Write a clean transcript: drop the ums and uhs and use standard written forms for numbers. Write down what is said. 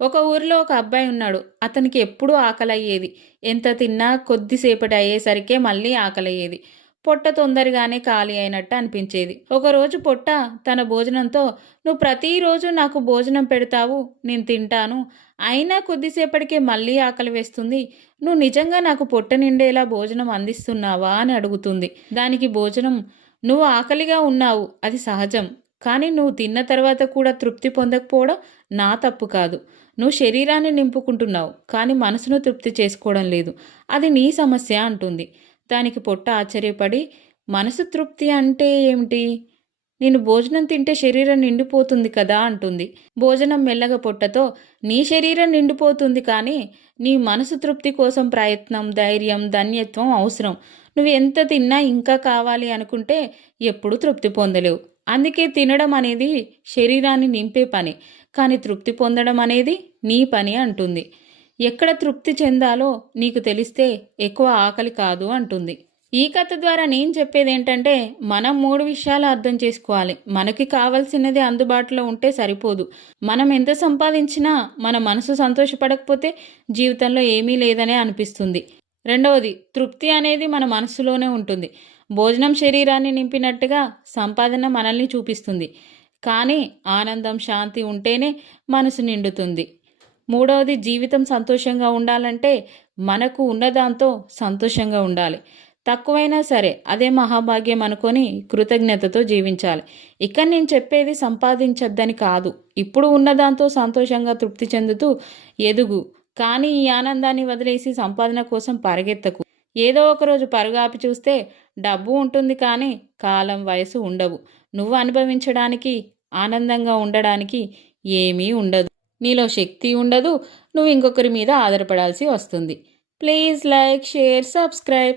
ఒక ఊరిలో ఒక అబ్బాయి ఉన్నాడు. అతనికి ఎప్పుడూ ఆకలయ్యేది. ఎంత తిన్నా కొద్దిసేపటి అయ్యేసరికే మళ్ళీ ఆకలయ్యేది. పొట్ట తొందరగానే ఖాళీ అయినట్టు అనిపించేది. ఒకరోజు పొట్ట తన భోజనంతో, "నువ్వు ప్రతిరోజు నాకు భోజనం పెడతావు, నేను తింటాను. అయినా కొద్దిసేపటికే మళ్ళీ ఆకలి వేస్తుంది. నువ్వు నిజంగా నాకు పొట్ట నిండేలా భోజనం అందిస్తున్నావా?" అని అడుగుతుంది. దానికి భోజనం, "నువ్వు ఆకలిగా ఉన్నావు, అది సహజం. కానీ నువ్వు తిన్న తర్వాత కూడా తృప్తి పొందకపోవడం నా తప్పు కాదు. నువ్వు శరీరాన్ని నింపుకుంటున్నావు, కానీ మనసును తృప్తి చేసుకోవడం లేదు. అది నీ సమస్య" అంటుంది. దానికి పొట్ట ఆశ్చర్యపడి, "మనసు తృప్తి అంటే ఏమిటి? నేను భోజనం తింటే శరీరం నిండిపోతుంది కదా" అంటుంది. భోజనం మెల్లగా పొట్టతో, "నీ శరీరం నిండిపోతుంది, కానీ నీ మనసు తృప్తి కోసం ప్రయత్నం, ధైర్యం, ధన్యత్వం అవసరం. నువ్వు ఎంత తిన్నా ఇంకా కావాలి అనుకుంటే ఎప్పుడూ తృప్తి పొందలేవు. అందుకే తినడం అనేది శరీరాన్ని నింపే పని, కానీ తృప్తి పొందడం అనేది నీ పని" అంటుంది. ఎక్కడ తృప్తి చెందాలో నీకు తెలిస్తే ఎక్కువ ఆకలి కాదు అంటుంది. ఈ కథ ద్వారా నేను చెప్పేదేంటంటే, మనం 3 విషయాలు అర్థం చేసుకోవాలి. మనకి కావాల్సినది అందుబాటులో ఉంటే సరిపోదు. మనం ఎంత సంపాదించినా మన మనసు సంతోషపడకపోతే జీవితంలో ఏమీ లేదనే అనిపిస్తుంది. రెండవది, తృప్తి అనేది మన మనస్సులోనే ఉంటుంది. భోజనం శరీరాన్ని నింపినట్టుగా సంపాదన మనల్ని చూపిస్తుంది. కానీ ఆనందం, శాంతి ఉంటేనే మనసు నిండుతుంది. మూడవది, జీవితం సంతోషంగా ఉండాలంటే మనకు ఉన్నదాంతో సంతోషంగా ఉండాలి. తక్కువైనా సరే అదే మహాభాగ్యం అనుకొని కృతజ్ఞతతో జీవించాలి. ఇక్కడ నేను చెప్పేది సంపాదించొద్దని కాదు. ఇప్పుడు ఉన్నదాంతో సంతోషంగా తృప్తి చెందుతూ ఎదుగు. కానీ ఈ ఆనందాన్ని వదిలేసి సంపాదన కోసం పరిగెత్తకు. ఏదో ఒకరోజు పరుగు ఆపి చూస్తే డబ్బు ఉంటుంది, కానీ కాలం, వయసు ఉండవు. నువ్వు అనుభవించడానికి, ఆనందంగా ఉండడానికి ఏమీ ఉండదు. నీలో శక్తి ఉండదు. నువ్వు ఇంకొకరి మీద ఆధారపడాల్సి వస్తుంది. Please like, share, subscribe.